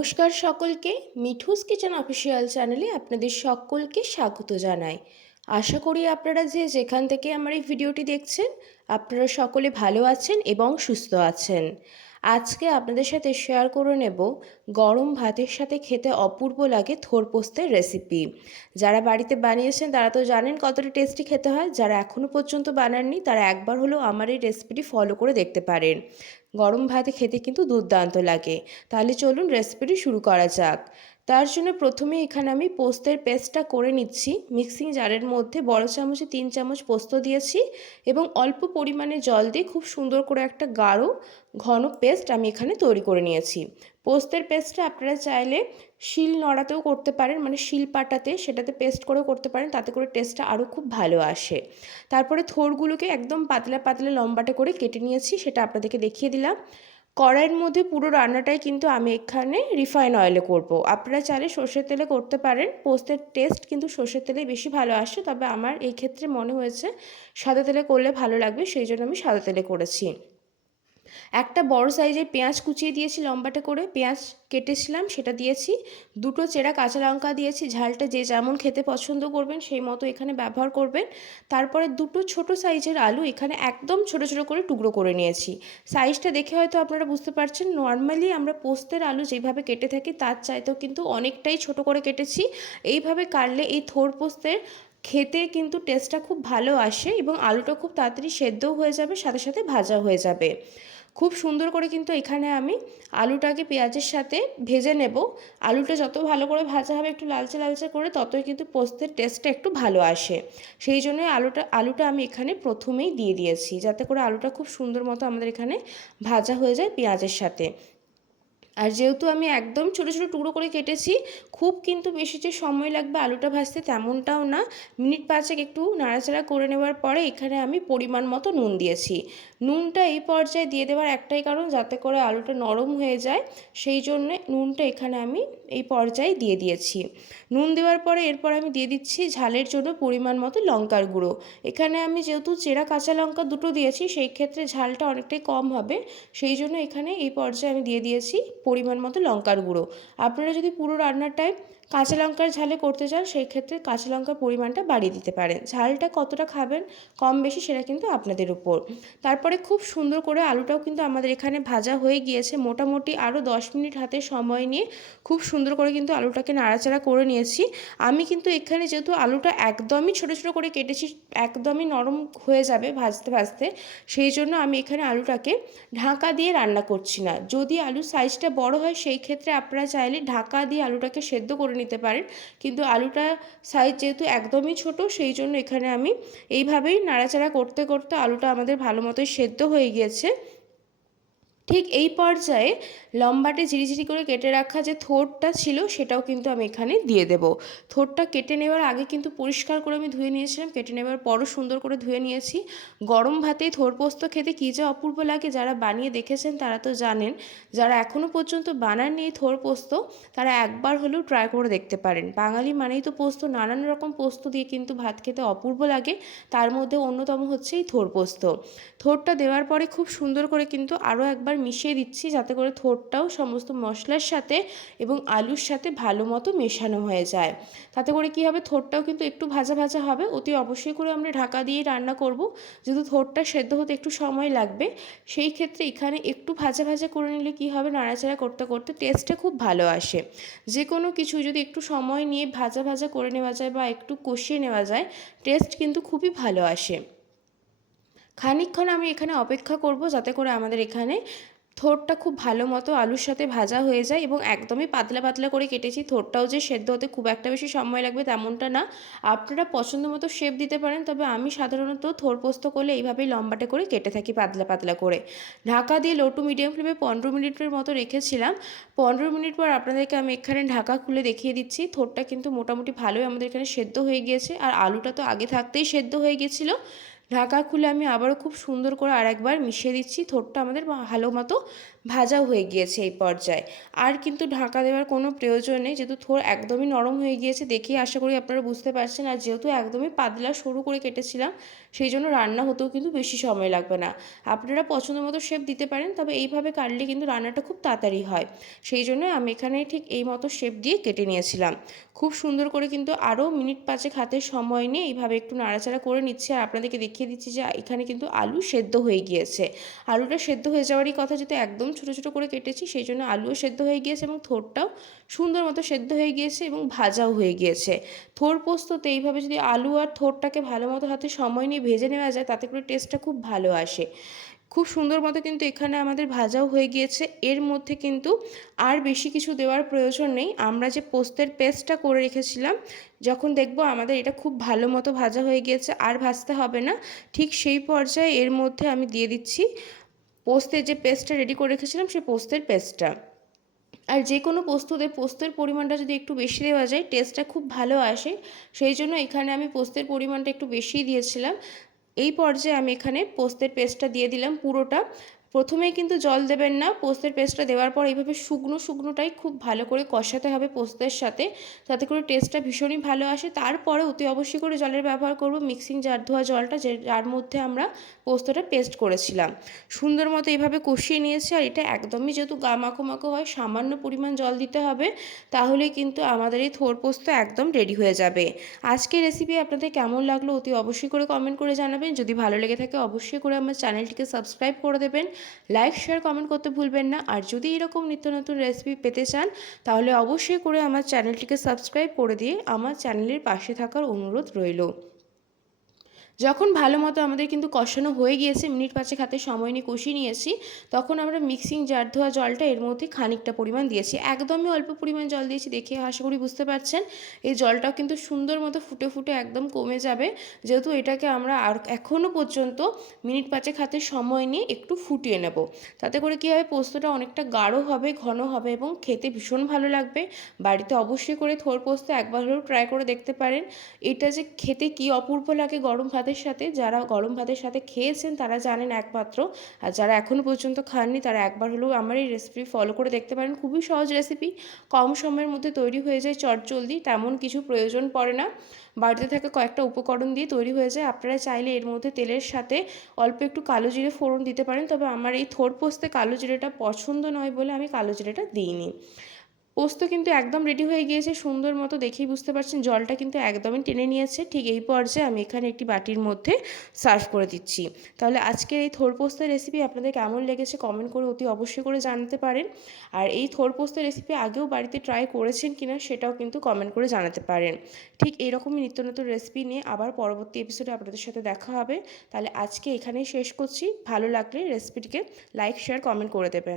নমস্কার সকলকে। Mithu's kitchen official চ্যানেলে আপনাদের সকলকে স্বাগত জানাই। আশা করি আপনারা যেখান থেকে আমার এই ভিডিওটি দেখছেন আপনারা সকলে ভালো আছেন এবং সুস্থ আছেন। আজকে আপনাদের সাথে শেয়ার করে নেব গরম ভাতের সাথে খেতে অপূর্ব লাগে থোর পোস্তের রেসিপি। যারা বাড়িতে বানিয়েছেন তারা তো জানেন কতটা টেস্টি খেতে হয়। যারা এখনও পর্যন্ত বানাননি তারা একবার হলেও আমার এই রেসিপিটি ফলো করে দেখতে পারেন। গরম ভাতে খেতে কিন্তু দুর্দান্ত লাগে। তাহলে চলুন রেসিপিটি শুরু করা যাক। তার জন্য প্রথমে এখানে আমি পোস্তের পেস্টটা করে নিচ্ছি। মিক্সিং জারের মধ্যে বড় চামচে 3 চামচ পোস্ত দিয়েছি এবং অল্প পরিমাণে জল দিয়ে খুব সুন্দর করে একটা গাঢ় ঘন পেস্ট আমি এখানে তৈরি করে নিয়েছি। পোস্তের পেস্টটা আপনারা চাইলে শিল নোড়াতেও করতে পারেন, মানে শিল পাটাতে সেটাতে পেস্ট করেও করতে পারেন, তাতে করে টেস্টটা আরও খুব ভালো আসে। তারপরে থোড়গুলোকে একদম পাতলা পাতলা লম্বাটে করে কেটে নিয়েছি, সেটা আপনাদেরকে দেখিয়ে দিলাম। কড়াইয়ের মধ্যে পুরো রান্নাটাই কিন্তু আমি এখানে রিফাইন অয়েলে করব। আপনারা চাইলে সর্ষের তেলে করতে পারেন, পোস্তের টেস্ট কিন্তু সর্ষের তেলে বেশি ভালো আসে, তবে আমার এই ক্ষেত্রে মনে হয়েছে সাদা তেলে করলে ভালো লাগবে, সেই জন্য আমি সাদা তেলে করেছি। একটা বড় সাইজের পেঁয়াজ কুচিয়ে দিয়েছি, লম্বাটে করে পেঁয়াজ কেটেছিলাম সেটা দিয়েছি। দুটো চেরা কাঁচা লঙ্কা দিয়েছি, ঝালটা যে যেমন খেতে পছন্দ করবেন সেই মতো এখানে ব্যবহার করবেন। তারপরে দুটো ছোট সাইজের আলু এখানে একদম ছোট ছোট করে টুকরো করে নিয়েছি। সাইজটা দেখে হয়তো আপনারা বুঝতে পারছেন, নর্মালি আমরা পোস্তের আলু যেভাবে কেটে থাকি তার চাইতেও কিন্তু অনেকটাই ছোট করে কেটেছি। এইভাবে কাটলে এই থোর পোস্তের খেতে কিন্তু টেস্টটা খুব ভালো আসে এবং আলুটা খুব তাড়াতাড়ি সেদ্ধও হয়ে যাবে, সাথে সাথে ভাজা হয়ে যাবে। খুব সুন্দর করে কিন্তু এখানে আমি আলুটাকে পেঁয়াজের সাথে ভেজে নেব। আলুটা যত ভালো করে ভাজা হবে, একটু লালচে লালচে করে, ততই কিন্তু পোস্তের টেস্টটা একটু ভালো আসে। সেই জন্যই আলুটা আমি এখানে প্রথমেই দিয়ে দিয়েছি, যাতে করে আলুটা খুব সুন্দর মতো আমাদের এখানে ভাজা হয়ে যায় পেঁয়াজের সাথে। আর যেহেতু আমি একদম ছোটো ছোটো টুকরো করে কেটেছি, খুব কিন্তু বেশি যে সময় লাগবে আলুটা ভাজতে তেমনটাও না। মিনিট পাঁচেক একটু নাড়াচাড়া করে নেওয়ার পরে এখানে আমি পরিমাণ মতো নুন দিয়েছি। নুনটা এই পর্যায়ে দিয়ে দেওয়ার একটাই কারণ, যাতে করে আলুটা নরম হয়ে যায়, সেই জন্যে নুনটা এখানে আমি এই পর্যায়ে দিয়ে দিয়েছি। নুন দেওয়ার পরে এরপর আমি দিয়ে দিচ্ছি ঝালের জন্য পরিমাণ মতো লঙ্কার গুঁড়ো। এখানে আমি যেহেতু চেরা কাঁচা লঙ্কা দুটো দিয়েছি, সেই ক্ষেত্রে ঝালটা অনেকটাই কম হবে, সেই জন্য এখানে এই পর্যায়ে আমি দিয়ে দিয়েছি পরিমাণ মতো লঙ্কার গুঁড়ো। আপনারা যদি পুরো রান্নাটায় কাঁচা লঙ্কার ঝালে করতে চান সেই ক্ষেত্রে কাঁচা লঙ্কার পরিমাণটা বাড়িয়ে দিতে পারেন। ঝালটা কতটা খাবেন কম বেশি সেটা কিন্তু আপনাদের উপর। তারপরে খুব সুন্দর করে আলুটাও কিন্তু আমাদের এখানে ভাজা হয়ে গিয়েছে। মোটামুটি আরও 10 মিনিট হাতে সময় নিয়ে খুব সুন্দর করে কিন্তু আলুটাকে নাড়াচাড়া করে নিয়েছি। আমি কিন্তু এখানে যেহেতু আলুটা একদমই ছোটো ছোটো করে কেটেছি, একদমই নরম হয়ে যাবে ভাজতে ভাজতে, সেই জন্য আমি এখানে আলুটাকে ঢাকা দিয়ে রান্না করছি না। যদি আলুর সাইজটা বড় হয় সেই ক্ষেত্রে আপনারা চাইলে ঢাকা দিয়ে আলুটাকে সেদ্ধ করে নিতে পারেন, কিন্তু আলুটার সাইজ যেহেতু একদমই ছোট, সেই জন্য এখানে আমি এইভাবেই নাড়াচাড়া করতে করতে আলুটা আমাদের ভালো মতোই সেদ্ধ হয়ে গিয়েছে। ঠিক এই পর্যায়ে লম্বাটে ঝিরিঝিরি করে কেটে রাখা যে থোড়টা ছিল সেটাও কিন্তু আমি এখানে দিয়ে দেব। থোড়টা কেটে নেওয়ার আগে কিন্তু পরিষ্কার করে আমি ধুয়ে নিয়েছিলাম, কেটে নেওয়ার পরও সুন্দর করে ধুয়ে নিয়েছি। গরম ভাতে থোড় পোস্ত খেতে কী যে অপূর্ব লাগে, যারা বানিয়ে দেখেছেন তারা তো জানেন। যারা এখনও পর্যন্ত বানাননি এই থোড় পোস্ত, তারা একবার হলেও ট্রাই করে দেখতে পারেন। বাঙালি মানেই তো পোস্ত, নানান রকম পোস্ত দিয়ে কিন্তু ভাত খেতে অপূর্ব লাগে, তার মধ্যে অন্যতম হচ্ছে এই থোড় পোস্ত। থোড়টা দেওয়ার পরে খুব সুন্দর করে কিন্তু আরও একবার মিশিয়ে দিচ্ছি, যাতে করে থোড়টাও সমস্ত মশলার সাথে এবং আলুর সাথে ভালো মতো মেশানো হয়ে যায়। তাতে করে কী হবে, থোড়টাও কিন্তু একটু ভাজা ভাজা হবে। অতি অবশ্যই করে আমরা ঢাকা দিয়ে রান্না করব, যেহেতু থোড়টা সেদ্ধ হতে একটু সময় লাগবে। সেই ক্ষেত্রে এখানে একটু ভাজা ভাজা করে নিলে কী হবে, নাড়াচাড়া করতে করতে টেস্টটা খুব ভালো আসে। যে কোনো কিছু যদি একটু সময় নিয়ে ভাজা ভাজা করে নেওয়া যায় বা একটু কষিয়ে নেওয়া যায়, টেস্ট কিন্তু খুবই ভালো আসে। খানিকক্ষণ আমি এখানে অপেক্ষা করব, যাতে করে আমাদের এখানে থোড়টা খুব ভালো মতো আলুর সাথে ভাজা হয়ে যায় এবং একদমই পাতলা পাতলা করে কেটেছি। থোড়টাও যে সেদ্ধ হতে খুব একটা বেশি সময় লাগবে তেমনটা না। আপনারা পছন্দ মতো শেপ দিতে পারেন, তবে আমি সাধারণত থোড় পোস্ত করলে এইভাবেই লম্বাটে করে কেটে থাকি পাতলা পাতলা করে। ঢাকা দিয়ে লো টু মিডিয়াম ফ্লেমে 15 মিনিটের মতো রেখেছিলাম। 15 মিনিট পর আপনাদেরকে আমি এখানে ঢাকা খুলে দেখিয়ে দিচ্ছি। থোড়টা কিন্তু মোটামুটি ভালোই আমাদের এখানে সেদ্ধ হয়ে গিয়েছে, আর আলুটা তো আগে থাকতেই সেদ্ধ হয়ে গেছিলো। ঢাকা খুলে আমি আবারও খুব সুন্দর করে আরেকবার মিশিয়ে দিচ্ছি। থোড়টা আমাদের ভালো মতো ভাজাও হয়ে গিয়েছে এই পর্যায়ে। আর কিন্তু ঢাকা দেওয়ার কোনো প্রয়োজন নেই, যেহেতু থোর একদমই নরম হয়ে গিয়েছে, দেখেই আশা করি আপনারা বুঝতে পারছেন। আর যেহেতু একদমই পাতলা সরু করে কেটেছিলাম, সেই জন্য রান্না হতেও কিন্তু বেশি সময় লাগবে না। আপনারা পছন্দ মতো শেপ দিতে পারেন, তবে এইভাবে কাটলে কিন্তু রান্নাটা খুব তাড়াতাড়ি হয়। সেই জন্য আমি এখানে ঠিক এই মতো শেপ দিয়ে কেটে নিয়েছিলাম। খুব সুন্দর করে কিন্তু আরও মিনিট 5 হাতে সময় নিয়ে এইভাবে একটু নাড়াচাড়া করে নিচ্ছি। আর আপনাদেরকে দেখিয়ে দিচ্ছি যে এখানে কিন্তু আলু সেদ্ধ হয়ে গিয়েছে। আলুটা সেদ্ধ হয়ে যাওয়ারই কথা, যেহেতু একদম ছোটো ছোটো করে কেটেছি, সেই জন্য আলুও সেদ্ধ হয়ে গিয়েছে এবং থোরটাও সুন্দর মতো সেদ্ধ হয়ে গিয়েছে এবং ভাজাও হয়ে গিয়েছে। থোর পোস্ততে এইভাবে যদি আলু আর থোরটাকে ভালো মতো হাতে সময় নিয়ে ভেজে নেওয়া যায়, তাতে করে টেস্টটা খুব ভালো আসে। খুব সুন্দর মতো কিন্তু এখানে আমাদের ভাজাও হয়ে গিয়েছে। এর মধ্যে কিন্তু আর বেশি কিছু দেওয়ার প্রয়োজন নেই। আমরা যে পোস্তের পেস্টটা করে রেখেছিলাম, যখন দেখব আমাদের এটা খুব ভালো মতো ভাজা হয়ে গিয়েছে, আর ভাজতে হবে না, ঠিক সেই পর্যায়ে এর মধ্যে আমি দিয়ে দিচ্ছি পোস্তের যে পেস্টটা রেডি করে রেখেছিলাম, সেই পোস্তের পেস্টটা। আর যে কোনো পোস্ততে পোস্তের পরিমাণটা যদি একটু বেশি দেওয়া যায়, টেস্টটা খুব ভালো আসে। সেই জন্য এখানে আমি পোস্তের পরিমাণটা একটু বেশিই দিয়েছিলাম। এই পর্যায়ে আমি এখানে পোস্তের পেস্টটা দিয়ে দিলাম পুরোটা। প্রথমেই কিন্তু জল দেবেন না, পোস্তের পেস্টটা দেওয়ার পর এইভাবে শুকনো শুকনোটাই খুব ভালো করে কষাতে হবে পোস্তের সাথে, যাতে করে টেস্টটা ভীষণই ভালো আসে। তারপরে অতি অবশ্যই করে জলের ব্যবহার করব, মিক্সিং জার ধোয়া জলটা, যার মধ্যে আমরা পোস্তটা পেস্ট করেছিলাম। সুন্দর মতো এইভাবে কষিয়ে নিয়েছি। আর এটা একদমই যেহেতু গা মাখো মাখো হয়, সামান্য পরিমাণ জল দিতে হবে, তাহলেই কিন্তু আমাদের এই থোর পোস্ত একদম রেডি হয়ে যাবে। আজকের রেসিপি আপনাদের কেমন লাগলো অতি অবশ্যই করে কমেন্ট করে জানাবেন। যদি ভালো লেগে থাকে অবশ্যই করে আমার চ্যানেলটিকে সাবস্ক্রাইব করে দেবেন। লাইক শেয়ার কমেন্ট করতে ভুলবেন না। আর যদি এরকম নিত্য নতুন রেসিপি পেতে চান, তাহলে অবশ্যই করে আমার চ্যানেলটিকে সাবস্ক্রাইব করে দিয়ে আমার চ্যানেলের পাশে থাকার অনুরোধ রইল। যখন ভালো মতো আমাদের কিন্তু কষানো হয়ে গিয়েছে, মিনিট 5 হাতে সময় নিয়ে কষিয়ে নিয়েছি, তখন আমরা মিক্সিং জার ধোয়া জলটা এর মধ্যে খানিকটা পরিমাণ দিয়েছি। একদমই অল্প পরিমাণ জল দিয়েছি, দেখে আশা করি বুঝতে পারছেন। এই জলটাও কিন্তু সুন্দর মতো ফুটে ফুটে একদম কমে যাবে, যেহেতু এটাকে আমরা আর এখনও পর্যন্ত মিনিট 5 হাতে সময় নিয়ে একটু ফুটিয়ে নেব। তাতে করে কী হবে, পোস্তটা অনেকটা গাঢ় হবে, ঘন হবে এবং খেতে ভীষণ ভালো লাগবে। বাড়িতে অবশ্যই করে থোর পোস্ত একবার হলেও ট্রাই করে দেখতে পারেন। এটা যে খেতে কী অপূর্ব লাগে গরম ভাতের সাথে, যারা গরম ভাতের সাথে খেয়েছেন তারা জানেন একমাত্র। আর যারা এখনও পর্যন্ত খাননি, তারা একবার হলেও আমার এই রেসিপি ফলো করে দেখতে পারেন। খুবই সহজ রেসিপি, কম সময়ের মধ্যে তৈরি হয়ে যায় চটজলদি, তেমন কিছু প্রয়োজন পড়ে না। বাড়িতে থাকা কয়েকটা উপকরণ দিয়ে তৈরি হয়ে যায়। আপনারা চাইলে এর মধ্যে তেলের সাথে অল্প একটু কালো জিরে ফোড়ন দিতে পারেন, তবে আমার এই থোর পোস্তে কালো জিরেটা পছন্দ নয় বলে আমি কালো জিরেটা দিইনি। পোস্ত কিন্তু একদম রেডি হয়ে গিয়েছে সুন্দর মতো, দেখেই বুঝতে পারছেন জলটা কিন্তু একদমই টেনে নিয়েছে। ঠিক এই পর্যায়ে আমি এখানে একটি বাটির মধ্যে সার্ভ করে দিচ্ছি। তাহলে আজকের এই থোর পোস্তের রেসিপি আপনাদের কেমন লেগেছে কমেন্ট করে অতি অবশ্যই করে জানাতে পারেন। আর এই থোর পোস্তের রেসিপি আগেও বাড়িতে ট্রাই করেছেন কিনা সেটাও কিন্তু কমেন্ট করে জানাতে পারেন। ঠিক এইরকমই নিত্য নতুন রেসিপি নিয়ে আবার পরবর্তী এপিসোডে আপনাদের সাথে দেখা হবে। তাহলে আজকে এখানেই শেষ করছি। ভালো লাগলে রেসিপিটিকে লাইক শেয়ার কমেন্ট করে দেবেন।